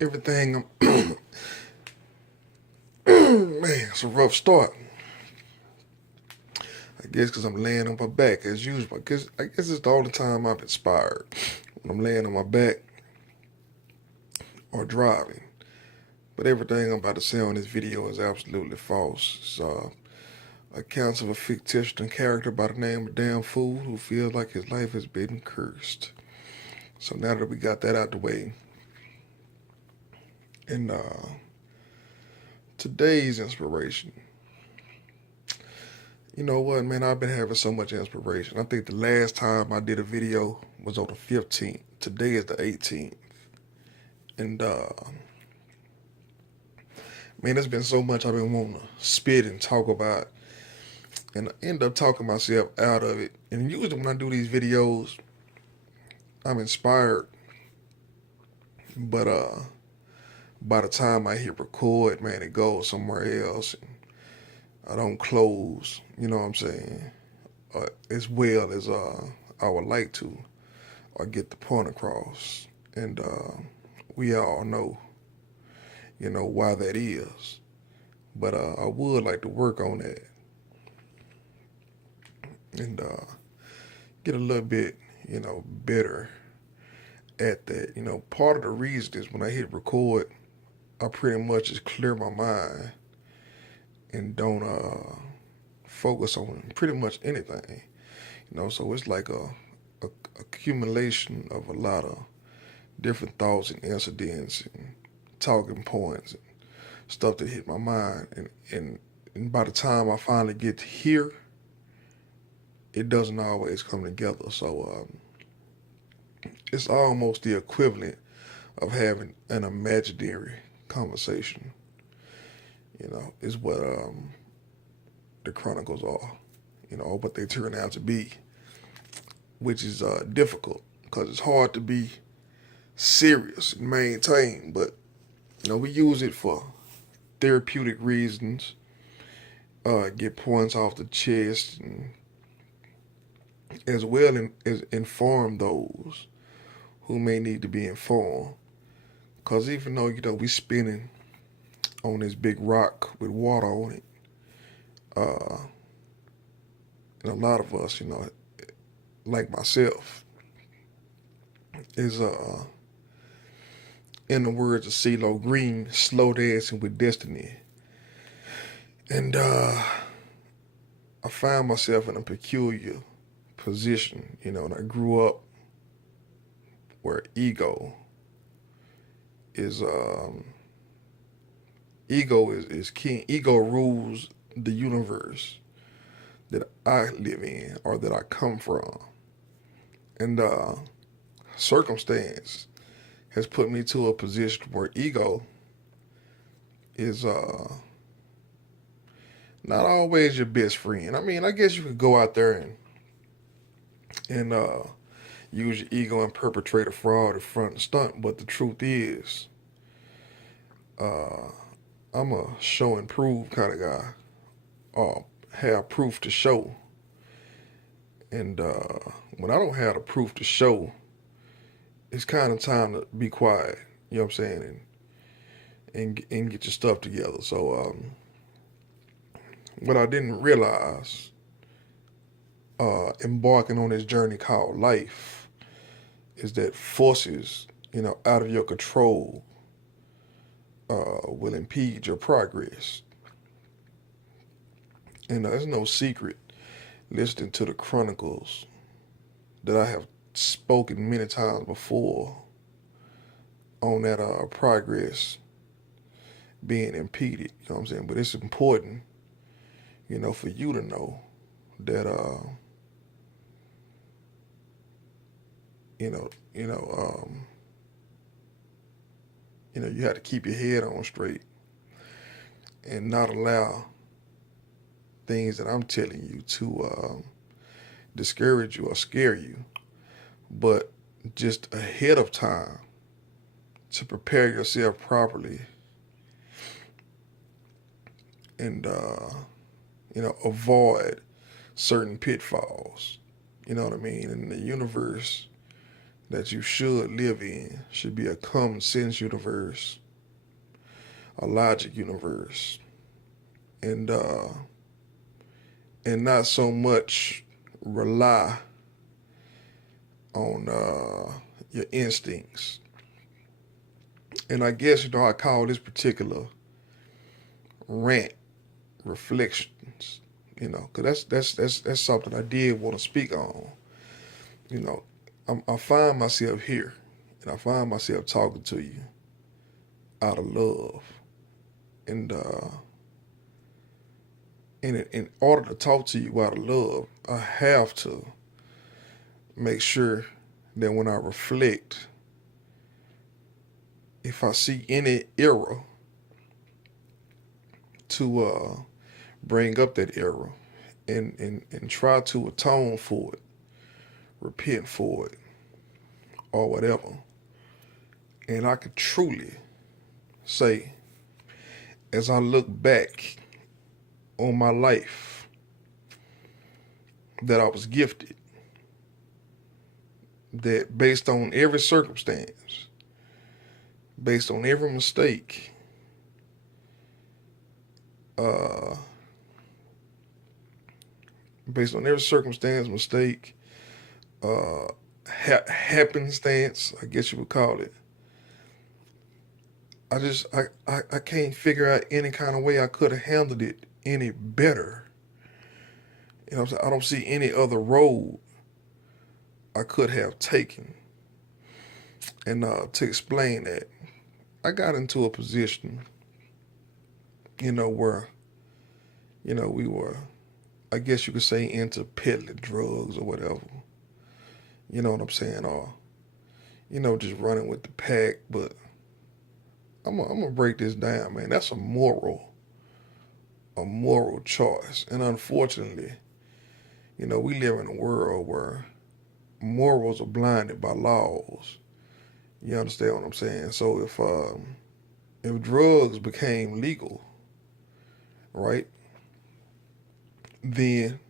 everything. Man, it's a rough start. I guess because I'm laying on my back as usual. I guess it's the only time I'm inspired when I'm laying on my back or driving. But everything I'm about to say on this video is absolutely false. It's accounts of a fictitious character by the name of Damn Fool who feels like his life has been cursed. So now that we got that out the way, and today's inspiration. You know what, man? I've been having so much inspiration. I think the last time I did a video was on the 15th. Today is the 18th. And, man, there's been so much I've been wanting to spit and talk about. And I end up talking myself out of it. And usually when I do these videos, I'm inspired. But by the time I hit record, man, it goes somewhere else. And I don't close, you know what I'm saying, as well as I would like to, or get the point across. And we all know, why that is. But I would like to work on that and get a little bit, better at that. Part of the reason is when I hit record, I pretty much just clear my mind and don't focus on pretty much anything. So it's like a accumulation of a lot of different thoughts and incidents and talking points and stuff that hit my mind. And by the time I finally get to here, it doesn't always come together. So it's almost the equivalent of having an imaginary conversation. Is what the Chronicles are. What they turn out to be, which is difficult because it's hard to be serious and maintain. But we use it for therapeutic reasons, get points off the chest, and as well as inform those who may need to be informed. Because even though we spinning on this big rock with water on it, and a lot of us, like myself, is in the words of CeeLo Green, slow dancing with destiny. And I found myself in a peculiar position, and I grew up where is ego is king. Ego rules the universe that I live in or that I come from. And circumstance has put me to a position where ego is not always your best friend. I mean, I guess you could go out there and use your ego and perpetrate a fraud or front and stunt, but the truth is, uh, I'm a show and prove kind of guy, or have proof to show. And when I don't have the proof to show, it's kind of time to be quiet. You know what I'm saying? And get your stuff together. So what I didn't realize, embarking on this journey called life, is that forces, out of your control, will impede your progress. And it's no secret, listening to the chronicles that I have spoken many times before on that progress being impeded. You know what I'm saying? But it's important, for you to know that you know, you know, you have to keep your head on straight and not allow things that I'm telling you to discourage you or scare you, but just ahead of time to prepare yourself properly and avoid certain pitfalls. You know what I mean? And the universe that you should live in should be a common sense universe, a logic universe, and uh, and not so much rely on your instincts. And I guess I call this particular rant reflections. Because that's something I did want to speak on. You know, I find myself here, and I find myself talking to you out of love, and in order to talk to you out of love, I have to make sure that when I reflect, if I see any error, to bring up that error and try to atone for it, repent for it, or whatever. And I could truly say, as I look back on my life, that I was gifted, that based on every circumstance, based on every mistake, uh, based on every circumstance, mistake, happenstance, I guess you would call it. I can't figure out any kind of way I could have handled it any better. I don't see any other road I could have taken. And to explain that, I got into a position, where, we were, I guess you could say, into peddling drugs or whatever. You know what I'm saying? Or, just running with the pack. But I'm gonna break this down, man. That's a moral choice. And unfortunately, we live in a world where morals are blinded by laws. You understand what I'm saying? So if drugs became legal, right, then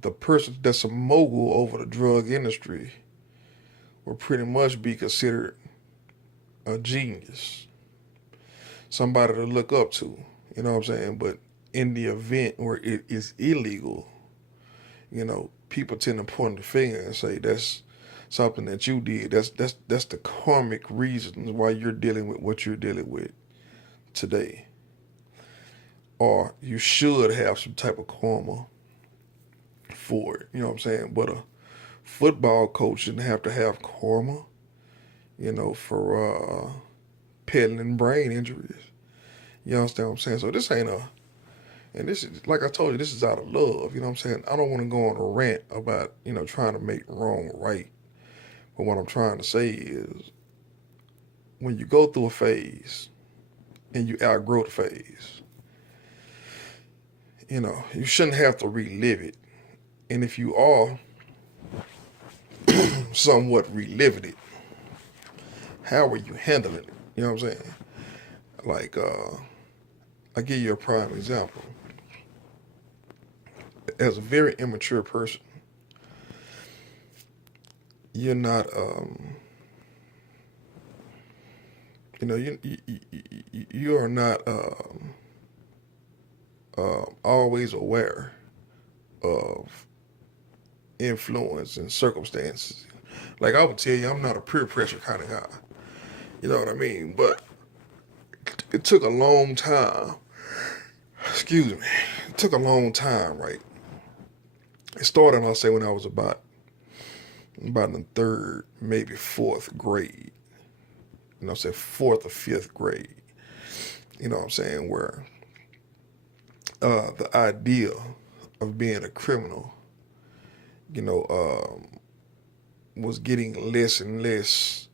the person that's a mogul over the drug industry will pretty much be considered a genius, somebody to look up to. You know what I'm saying? But in the event where it is illegal, people tend to point the finger and say that's something that you did. That's the karmic reasons why you're dealing with what you're dealing with today. Or you should have some type of karma for it. You know what I'm saying? But a football coach shouldn't have to have karma, for peddling brain injuries. You understand what I'm saying? So this ain't and this is, like I told you, this is out of love. You know what I'm saying? I don't want to go on a rant about, trying to make wrong right. But what I'm trying to say is, when you go through a phase and you outgrow the phase, you shouldn't have to relive it. And if you are somewhat reliving it, how are you handling it? You know what I'm saying? Like, I'll give you a prime example. As a very immature person, you're not, you are not always aware of influence and circumstances. Like I would tell you, I'm not a peer pressure kind of guy. You know what I mean? But it took a long time. Excuse me. It took a long time, right? It started, I'll say, when I was about in the third, maybe fourth grade. I said fourth or fifth grade. You know what I'm saying? Where the idea of being a criminal, was getting less and less.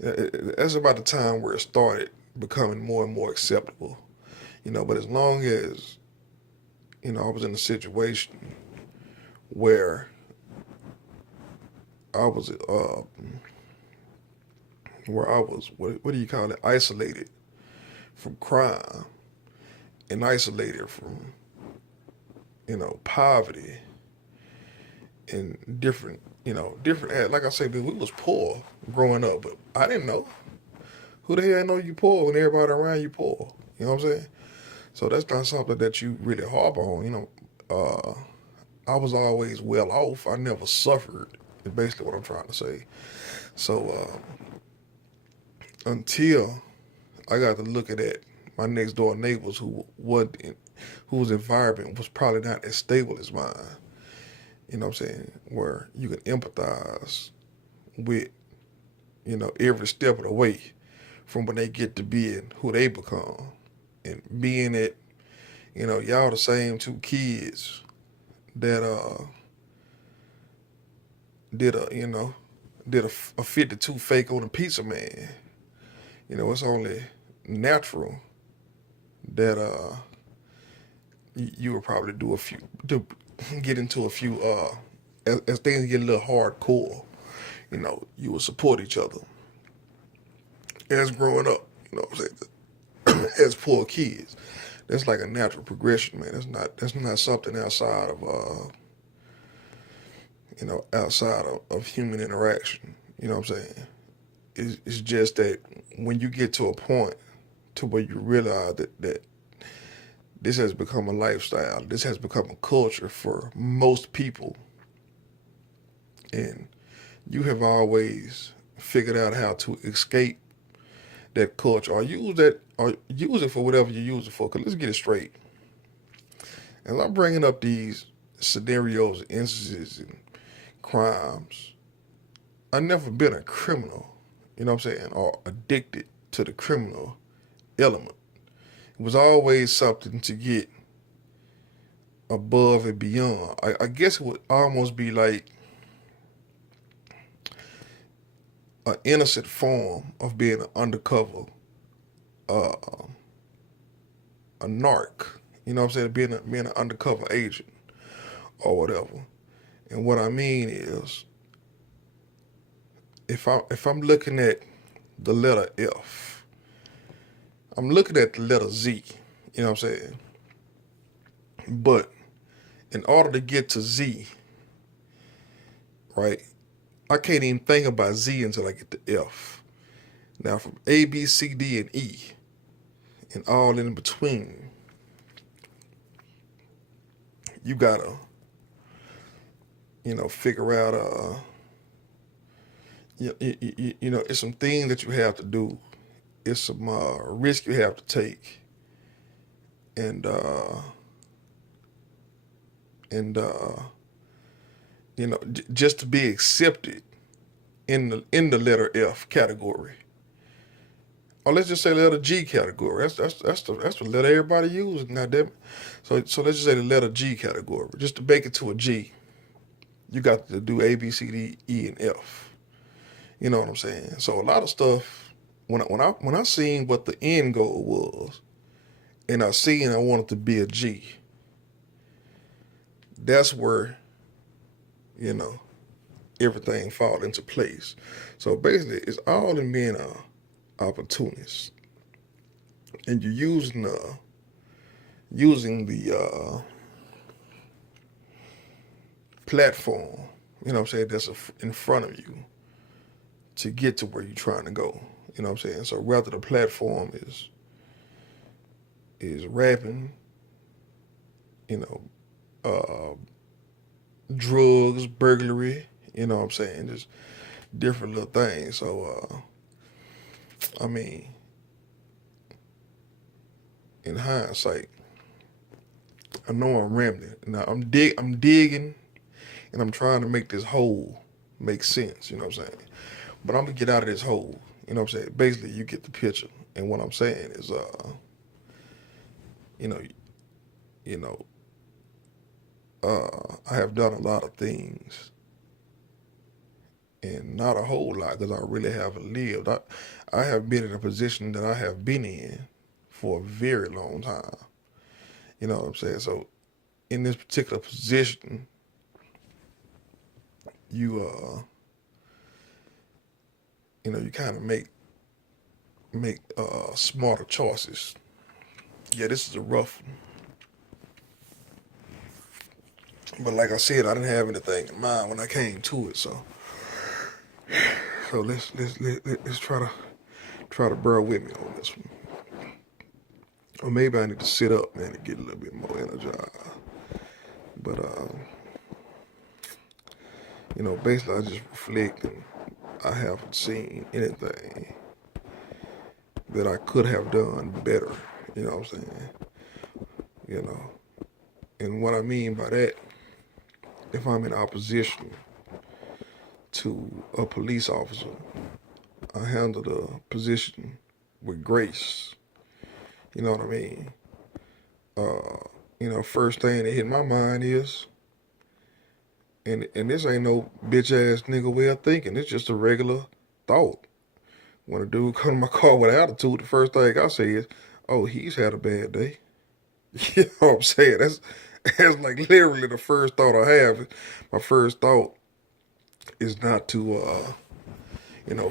That's about the time where it started becoming more and more acceptable. But as long as, I was in a situation where I was, what do you call it, isolated from crime and isolated from, poverty in different, different. Like I said, we was poor growing up, but I didn't know. Who the hell know you poor when everybody around you poor? You know what I'm saying? So that's not something that you really harbor on. I was always well off. I never suffered. Is basically what I'm trying to say. So until I got to looking at my next door neighbors whose environment was probably not as stable as mine. You know what I'm saying? Where you can empathize with, every step of the way from when they get to being who they become. And being it, y'all the same two kids that did a 52 fake on a pizza man. It's only natural that you would probably get into a few as things get a little hardcore. You will support each other as growing up. You know what I'm saying? As poor kids, that's like a natural progression, man. That's not something outside of human interaction. You know what I'm saying? It's just that when you get to a point to where you realize that this has become a lifestyle, this has become a culture for most people, and you have always figured out how to escape that culture or use it for whatever you use it for. Cause let's get it straight. And I'm bringing up these scenarios, instances, and crimes. I've never been a criminal, you know what I'm saying, or addicted to the criminal element. It was always something to get above and beyond. I guess it would almost be like an innocent form of being an undercover, uh, a narc. You know what I'm saying? Being an undercover agent or whatever. And what I mean is, if I'm looking at the letter F, I'm looking at the letter Z. You know what I'm saying? But in order to get to Z, right, I can't even think about Z until I get to F. Now from A, B, C, D, and E, and all in between, you gotta, figure out, it's some things that you have to do. It's some risk you have to take, and and just to be accepted in the letter F category, or let's just say letter G category. That's the letter everybody uses now, damn it. So let's just say the letter G category. Just to make it to a G, you got to do A, B, C, D, E, and F. You know what I'm saying? So a lot of stuff. When I seen what the end goal was, and I wanted to be a G, that's where you know everything fall into place. So basically, it's all in being a opportunist, and you're using the platform. You know what I'm saying? That's in front of you to get to where you're trying to go. You know what I'm saying? So whether the platform is rapping, you know, uh, drugs, burglary, you know what I'm saying? Just different little things. So I mean, in hindsight, I know I'm rambling. Now I'm digging and I'm trying to make this hole make sense, you know what I'm saying? But I'm gonna get out of this hole, you know what I'm saying? Basically you get the picture. And what I'm saying is you know, you know, I have done a lot of things and not a whole lot because I really haven't lived. I have been in a position that I have been in for a very long time. You know what I'm saying? So in this particular position, you you kind of make smarter choices. Yeah, this is a rough one. But like I said, I didn't have anything in mind when I came to it. So let's try to bear with me on this one. Or maybe I need to sit up, man, and get a little bit more energized. But basically I just reflect and I haven't seen anything that I could have done better. You know what I'm saying? You know. And what I mean by that, if I'm in opposition to a police officer, I handle the position with grace. You know what I mean? First thing that hit my mind is, and this ain't no bitch ass nigga way of thinking. It's just a regular thought. When a dude come to my car with attitude, the first thing I say is, "Oh, he's had a bad day." You know what I'm saying? That's like literally the first thought I have. My first thought is not to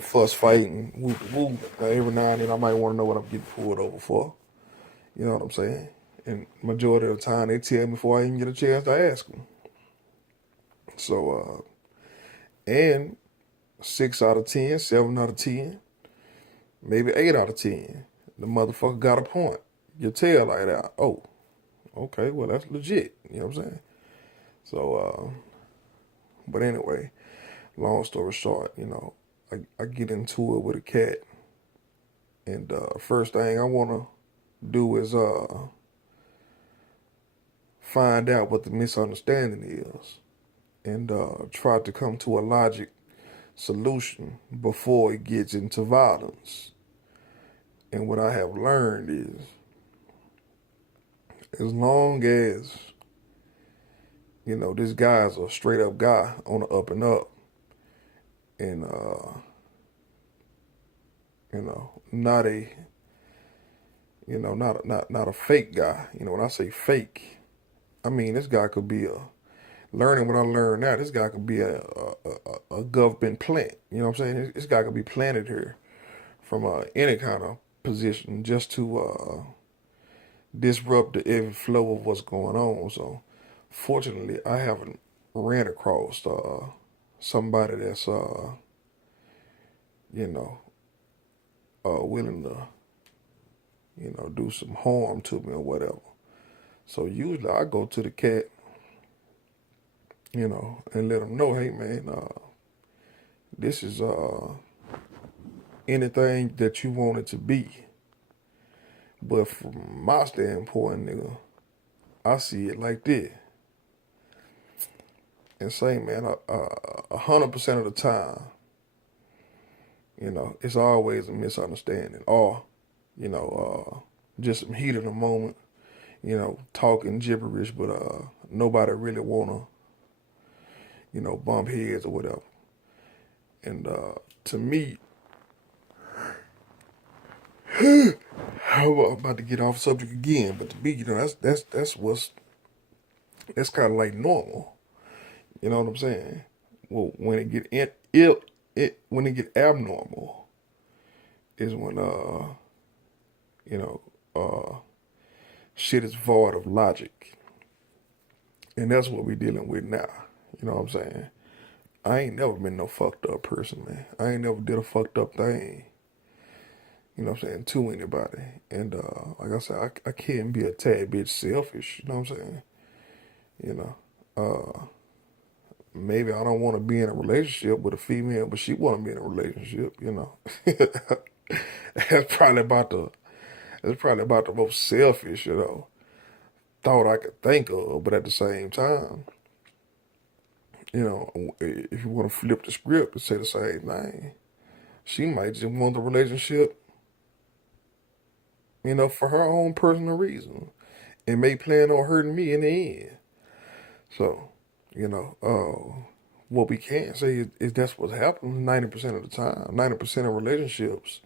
fuss fighting, whoop whoop. Every now and then I might want to know what I'm getting pulled over for. You know what I'm saying? And majority of the time they tell me before I even get a chance to ask them. So, and 6 out of 10, 7 out of 10, maybe 8 out of 10, the motherfucker got a point. Your tail light out. Oh, okay, well that's legit. You know what I'm saying? So, but anyway, long story short, I get into it with a cat, and first thing I want to do is find out what the misunderstanding is, and try to come to a logic solution before it gets into violence. And what I have learned is, as long as this guy's a straight up guy on the up and up, and not a not a fake guy. When I say fake, I mean this guy could be a learning what I learned now. This guy could be a government plant. You know what I'm saying? This guy could be planted here from any kind of position just to disrupt the every flow of what's going on. So, fortunately, I haven't ran across somebody that's you know willing to do some harm to me or whatever. So usually I go to the cat, and let them know, hey man, this is anything that you want it to be. But from my standpoint, nigga, I see it like this. And say, man, 100% of the time, it's always a misunderstanding or, just some heat in the moment, talking gibberish, but nobody really wanna, bump heads or whatever. And to me, I'm about to get off subject again, but to me, that's kind of like normal. You know what I'm saying? Well, when it get when it get abnormal is when you know shit is void of logic, and that's what we dealing with now. You know what I'm saying? I ain't never been no fucked up person, man. I ain't never did a fucked up thing. You know what I'm saying, to anybody. And like I said, I can't be a tad bit selfish. You know what I'm saying? You know, maybe I don't want to be in a relationship with a female, but she want to be in a relationship. That's probably about the most selfish, thought I could think of. But at the same time, if you want to flip the script and say the same thing, she might just want the relationship, for her own personal reason, and may plan on hurting me in the end. So, what we can't say is that's what's happening 90% of the time. 90% of relationships,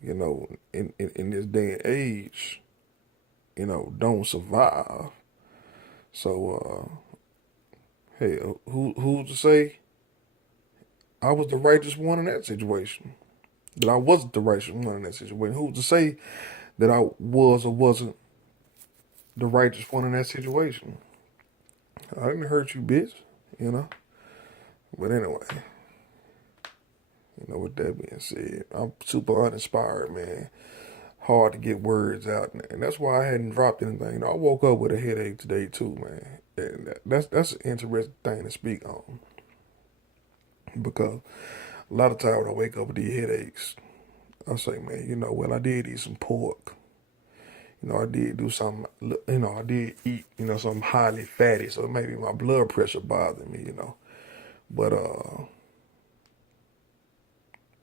in this day and age, don't survive. So, hey, who's to say I was the righteous one in that situation? That I wasn't the righteous one in that situation? Who's to say that I was or wasn't the righteous one in that situation? I didn't hurt you, bitch, you know. But anyway, with that being said, I'm super uninspired, man. Hard to get words out, and that's why I hadn't dropped anything. I woke up with a headache today too, man. And that's an interesting thing to speak on because a lot of times when I wake up with these headaches, I say, man, well, I did eat some pork. I did do something, I did eat, something highly fatty, so maybe my blood pressure bothered me. But,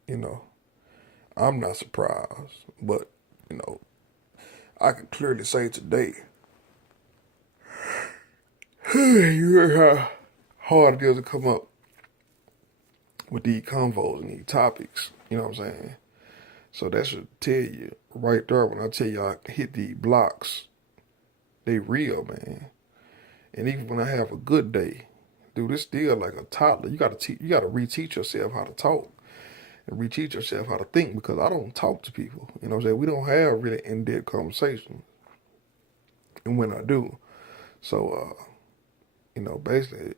you know, I'm not surprised. But, I can clearly say today, you hear how hard it is to come up with these convos and these topics. You know what I'm saying? So that should tell you right there when I tell you I hit these blocks, they real, man. And even when I have a good day, dude, it's still like a toddler. You gotta reteach yourself how to talk and reteach yourself how to think because I don't talk to people. You know what I'm saying? We don't have really in-depth conversations. And when I do, so basically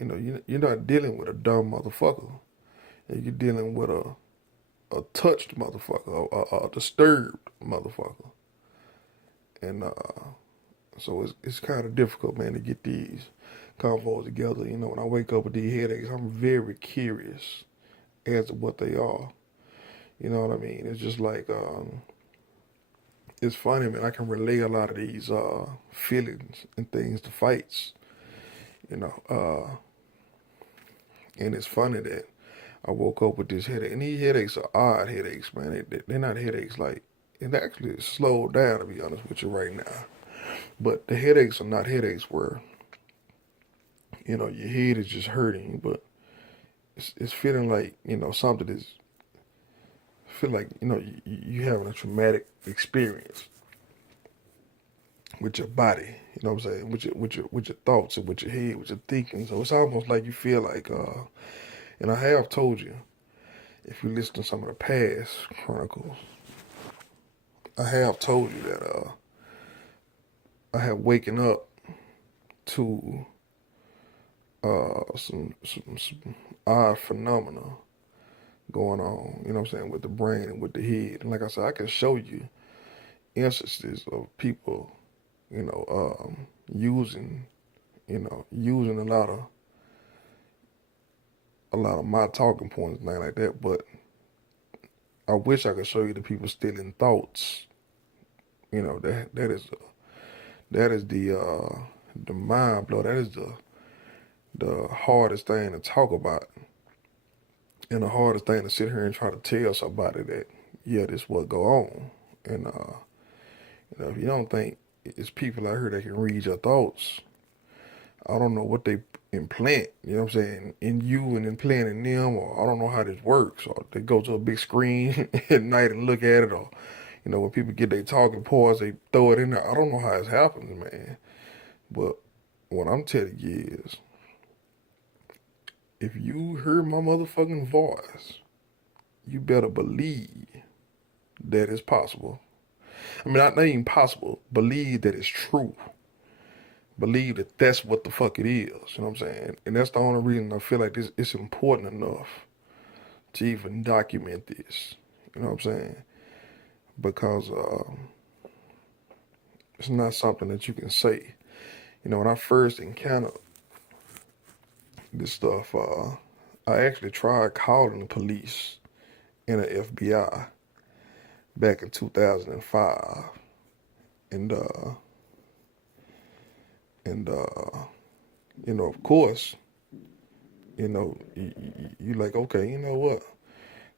you're not dealing with a dumb motherfucker. You're dealing with a touched motherfucker, a disturbed motherfucker. And so it's kind of difficult, man, to get these convos together. When I wake up with these headaches, I'm very curious as to what they are. You know what I mean? It's just like, it's funny, man. I can relate a lot of these feelings and things to fights, you know. And it's funny that I woke up with this headache. And these headaches are odd headaches, man. They're not headaches like, it actually slowed down, to be honest with you, right now. But the headaches are not headaches where, your head is just hurting, but it's feeling like, something is, feel like, you having a traumatic experience with your body, you know what I'm saying, with your thoughts and with your head, with your thinking. So it's almost like you feel like, and I have told you, if you listen to some of the past chronicles, I have told you that I have waken up to some odd phenomena going on, you know what I'm saying, with the brain and with the head. And like I said, I can show you instances of people, using, using a lot of my talking points and things like that. But I wish I could show you the people stealing thoughts. That is the mind blow. That is the hardest thing to talk about, and the hardest thing to sit here and try to tell somebody that, yeah, this what go on. And if you don't think it's people out here that can read your thoughts, I don't know what they implant, you know what I'm saying, in you and implant in them, or I don't know how this works. Or they go to a big screen at night and look at it, or, when people get their talking points, they throw it in there. I don't know how it happens, man. But what I'm telling you is, if you hear my motherfucking voice, you better believe that it's possible. I mean, not even possible. Believe that it's true. Believe that that's what the fuck it is. You know what I'm saying? And that's the only reason I feel like it's important enough to even document this. You know what I'm saying? Because it's not something that you can say. When I first encountered this stuff, I actually tried calling the police and the FBI back in 2005. And of course, you like, okay, you know what?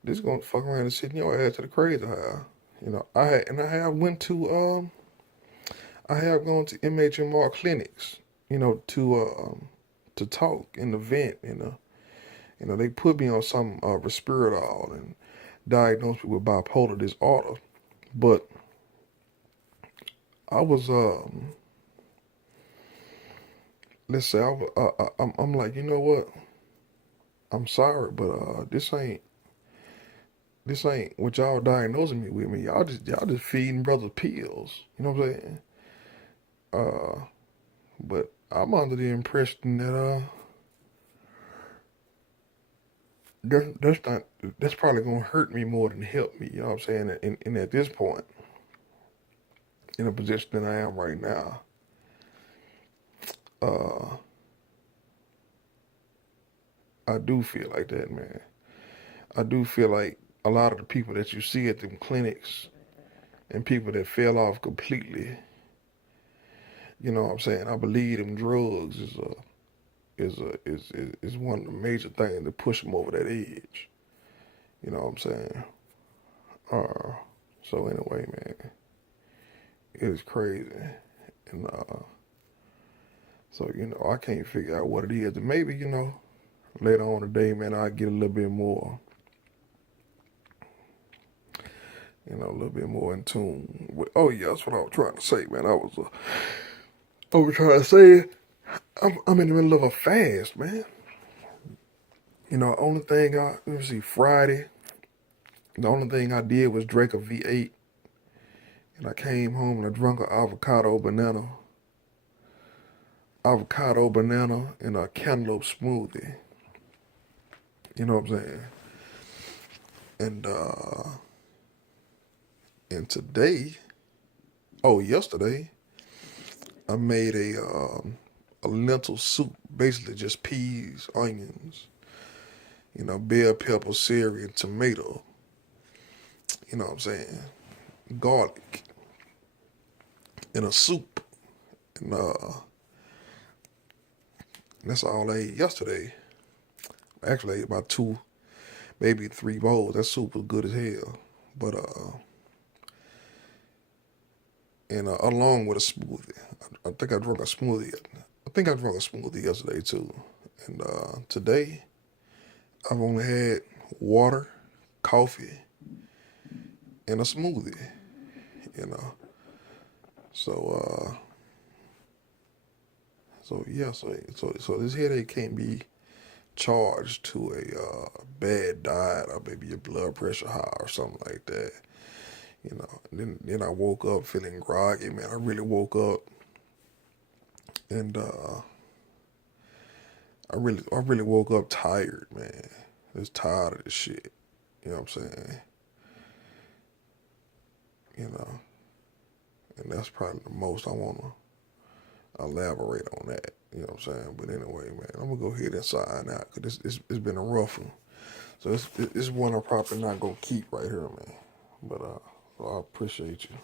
This is gonna fuck around and sit in your ass to the crazy house. I have gone to MHMR clinics, to talk and to vent, they put me on some Risperdal and diagnosed me with bipolar disorder. But I was, let's say, I'm like, you know what? I'm sorry, but this ain't what y'all diagnosing me with. Y'all just feeding brothers pills. You know what I'm saying? But I'm under the impression that that's not that's probably gonna hurt me more than help me. You know what I'm saying? And at this point, in a position that I am right now, uh, I do feel like that, man. I do feel like a lot of the people that you see at them clinics and people that fell off completely, you know what I'm saying? I believe them drugs is one of the major things that push them over that edge. You know what I'm saying? Uh, so anyway, man, it is crazy, and so I can't figure out what it is. And maybe later on today, man, I'll get a little bit more, a little bit more in tune with. Oh yeah, that's what I was trying to say, man. I was trying to say I'm in the middle of a fast, man. Only thing let me see, Friday. The only thing I did was drink a V8, and I came home and I drank an avocado banana, and a cantaloupe smoothie. You know what I'm saying? And today, yesterday, I made a lentil soup, basically just peas, onions, bell pepper, celery, and tomato. You know what I'm saying? Garlic in a soup, and that's all I ate yesterday. Actually, I ate about two, maybe three bowls. That soup was good as hell. But and along with a smoothie, I think I drank a smoothie. I think I drank a smoothie yesterday too. And today, I've only had water, coffee, and a smoothie. You know, so yeah, so this headache can't be charged to a bad diet or maybe your blood pressure high or something like that. Then I woke up feeling groggy, man. I really woke up, and I really woke up tired, man. Just tired of this shit. You know what I'm saying? You know, and that's probably the most I wanna elaborate on that. You know what I'm saying? But anyway, man, I'm gonna go ahead and sign out because it's been a rough one. So it's one I'm probably not gonna keep right here, man. But so I appreciate you.